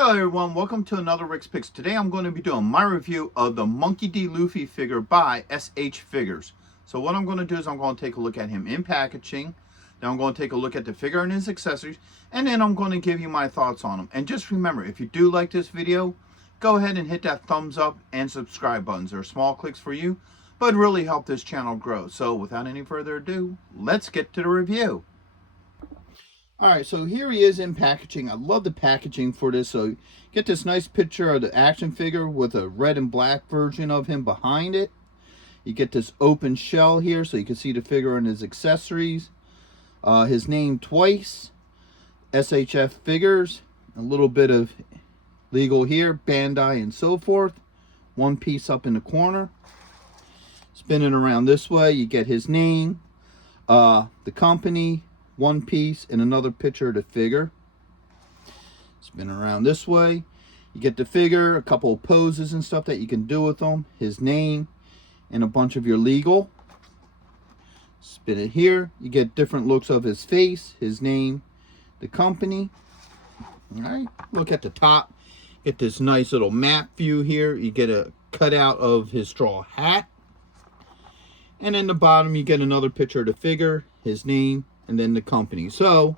Hello everyone, welcome to another Rick's Picks. Today I'm going to be doing my review of the Monkey D Luffy figure by S.H.Figuarts. So what I'm going to do is I'm going to take a look at him in packaging, then I'm going to take a look at the figure and his accessories, and then I'm going to give you my thoughts on him. And just remember, if you do like this video, go ahead and hit that thumbs up and subscribe buttons. They're small clicks for you, but really help this channel grow. So without any further ado, let's get to the review. Alright, so here he is in packaging. I love the packaging for this. So you get this nice picture of the action figure with a red and black version of him behind it. You get this open shell here so you can see the figure and his accessories. His name twice, S.H.Figuarts. A little bit of legal here, Bandai and so forth. One piece up in the corner. Spinning around this way, you get his name, the company, one piece, and another picture of the figure. Spin around this way, you get the figure, a couple of poses and stuff that you can do with them, his name, and a bunch of your legal. Spin it here, you get different looks of his face, his name, the company. Alright, look at the top, get this nice little map view here. You get a cutout of his straw hat, and in the bottom you get another picture of the figure, his name, and then the company. So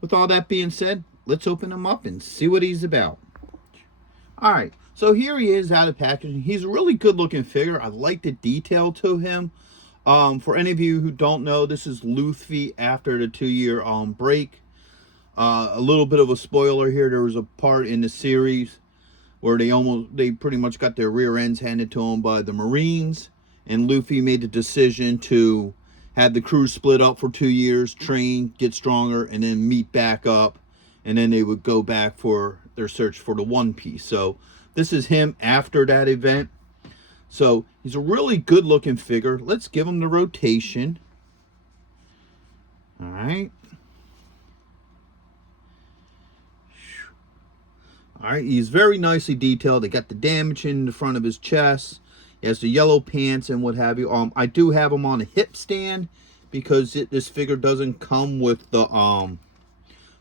with all that being said, let's open him up and see what he's about. Alright, so here he is out of packaging. He's a really good looking figure. I like the detail to him. For any of you who don't know, this is Luffy after the 2-year break. A little bit of a spoiler here. There was a part in the series where they pretty much got their rear ends handed to them by the Marines, and Luffy made the decision to have the crew split up for 2 years, train, get stronger, and then meet back up. And then they would go back for their search for the One Piece. So this is him after that event. So he's a really good looking figure. Let's give him the rotation. All right. All right, he's very nicely detailed. They got the damage in the front of his chest. He has the yellow pants and what have you. I do have him on a hip stand because this figure doesn't come with the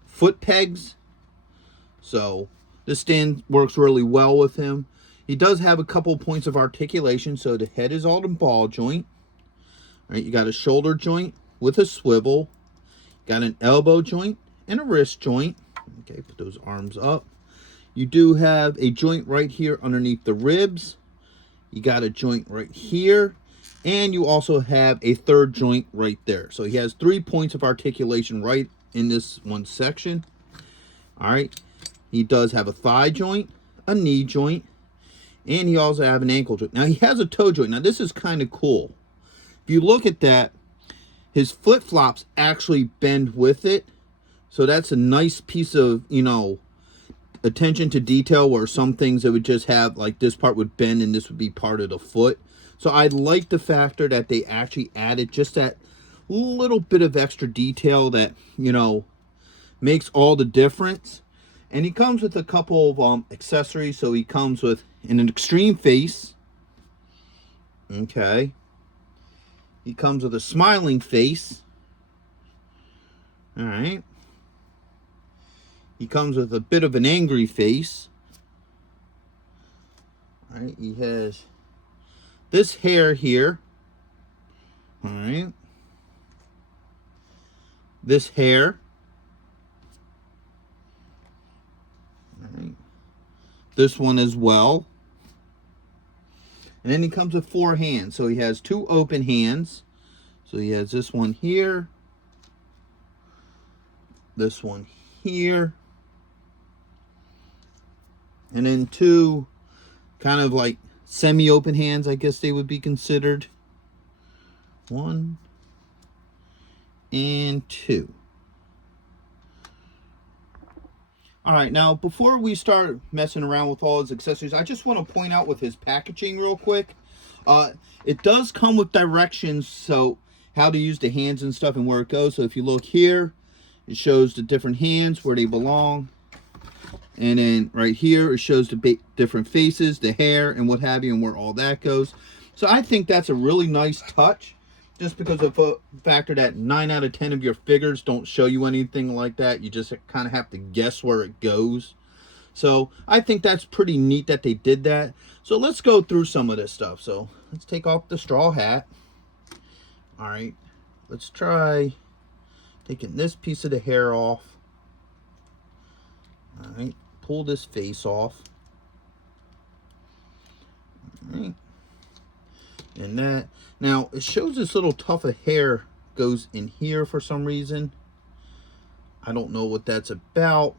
foot pegs. So this stand works really well with him. He does have a couple points of articulation. So the head is all in ball joint. All right, you got a shoulder joint with a swivel. Got an elbow joint and a wrist joint. Okay, put those arms up. You do have a joint right here underneath the ribs. You got a joint right here, and you also have a third joint right there. So he has 3 points of articulation right in this one section. All right, he does have a thigh joint, a knee joint, and he also have an ankle joint. Now he has a toe joint. Now this is kind of cool. If you look at that, his flip-flops actually bend with it. So that's a nice piece of, attention to detail, where some things that would just have, like this part would bend and this would be part of the foot. So I like the factor that they actually added just that little bit of extra detail that, makes all the difference. And he comes with a couple of accessories. So he comes with an extreme face. Okay. He comes with a smiling face. All right. He comes with a bit of an angry face. All right, he has this hair here. All right. This hair. All right. This one as well. And then he comes with 4 hands. So he has 2 open hands. So he has this one here. This one here. And then 2 kind of like semi-open hands, I guess they would be considered. 1 and 2. All right, now before we start messing around with all his accessories, I just want to point out with his packaging real quick. It does come with directions, so how to use the hands and stuff and where it goes. So if you look here, it shows the different hands where they belong. And then right here, it shows the different faces, the hair, and what have you, and where all that goes. So I think that's a really nice touch, just because of the factor that 9 out of 10 of your figures don't show you anything like that. You just kind of have to guess where it goes. So I think that's pretty neat that they did that. So let's go through some of this stuff. So let's take off the straw hat. All right, let's try taking this piece of the hair off. All right, pull this face off. All right, and that, now it shows this little tuft of hair goes in here for some reason. I don't know what that's about.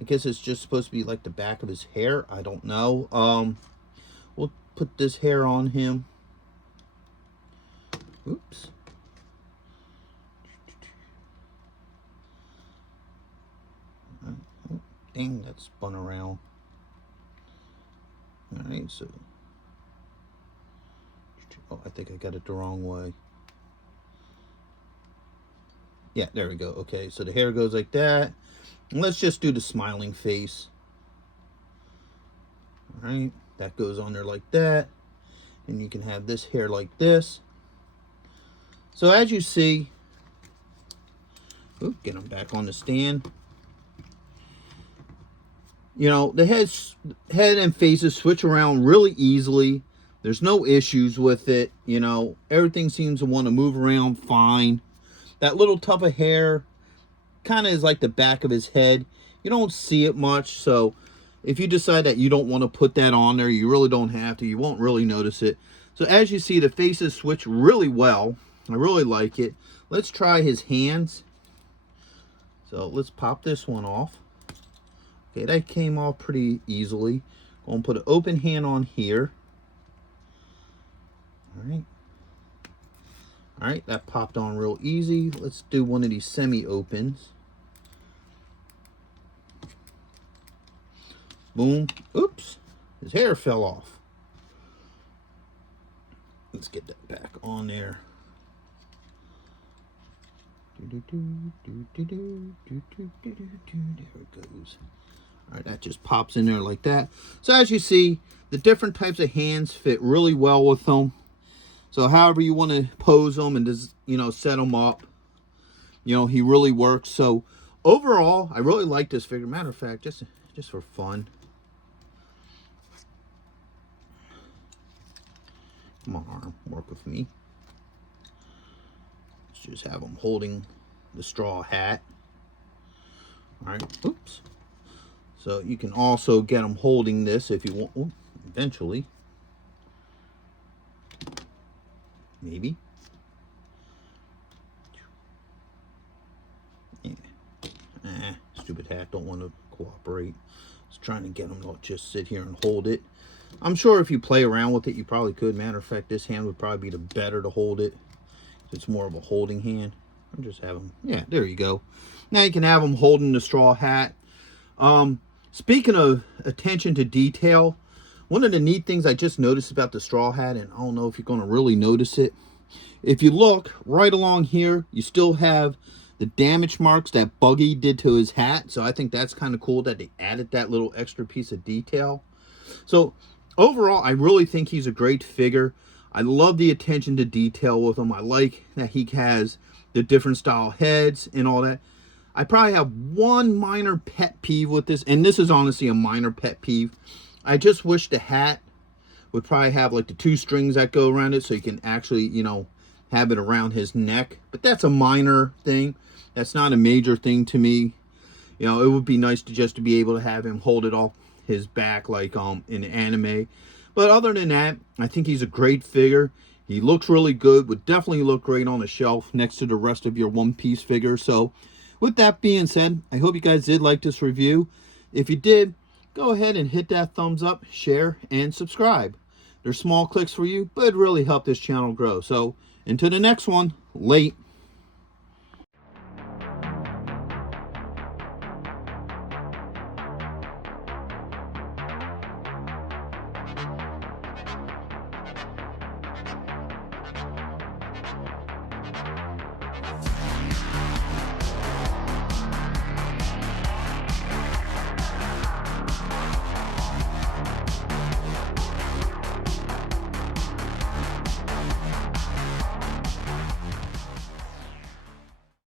I guess it's just supposed to be like the back of his hair. I don't know. We'll put this hair on him. Oops. Oh, dang, that spun around. All right, so. Oh, I think I got it the wrong way. Yeah, there we go. Okay, so the hair goes like that. And let's just do the smiling face. All right, that goes on there like that. And you can have this hair like this. So as you see, get him back on the stand. You know, the head and faces switch around really easily. There's no issues with it. You know, everything seems to want to move around fine. That little tuft of hair kind of is like the back of his head. You don't see it much, so if you decide that you don't want to put that on there, you really don't have to. You won't really notice it. So as you see, the faces switch really well. I really like it. Let's try his hands. So let's pop this one off. Okay, that came off pretty easily. Going to put an open hand on here. All right. All right, that popped on real easy. Let's do one of these semi-opens. Boom. Oops. His hair fell off. Let's get that back on there. There it goes. All right, that just pops in there like that. So as you see, the different types of hands fit really well with them. So however you want to pose them and just, you know, set them up, you know, he really works. So overall, I really like this figure. Matter of fact, just for fun. Come on, arm, work with me. Let's just have him holding the straw hat. All right, oops. So you can also get him holding this if you want, eventually. Maybe. Yeah. Stupid hat, don't want to cooperate. Just trying to get him to just sit here and hold it. I'm sure if you play around with it, you probably could. Matter of fact, this hand would probably be the better to hold it. It's more of a holding hand. I'll just have him. Yeah, there you go. Now you can have him holding the straw hat. Speaking of attention to detail, one of the neat things I just noticed about the straw hat, and I don't know if you're going to really notice it, if you look right along here, you still have the damage marks that Buggy did to his hat. So I think that's kind of cool that they added that little extra piece of detail. So overall, I really think he's a great figure. I love the attention to detail with him. I like that he has the different style heads and all that. I probably have one minor pet peeve with this, and this is honestly a minor pet peeve. I just wish the hat would probably have like the 2 strings that go around it so you can actually, you know, have it around his neck. But that's a minor thing. That's not a major thing to me. You know, it would be nice to just to be able to have him hold it off his back like in anime. But other than that, I think he's a great figure. He looks really good. Would definitely look great on a shelf next to the rest of your One Piece figures. So with that being said, I hope you guys did like this review. If you did, go ahead and hit that thumbs up, share, and subscribe. They're small clicks for you, but it really helped this channel grow. So until the next one, late.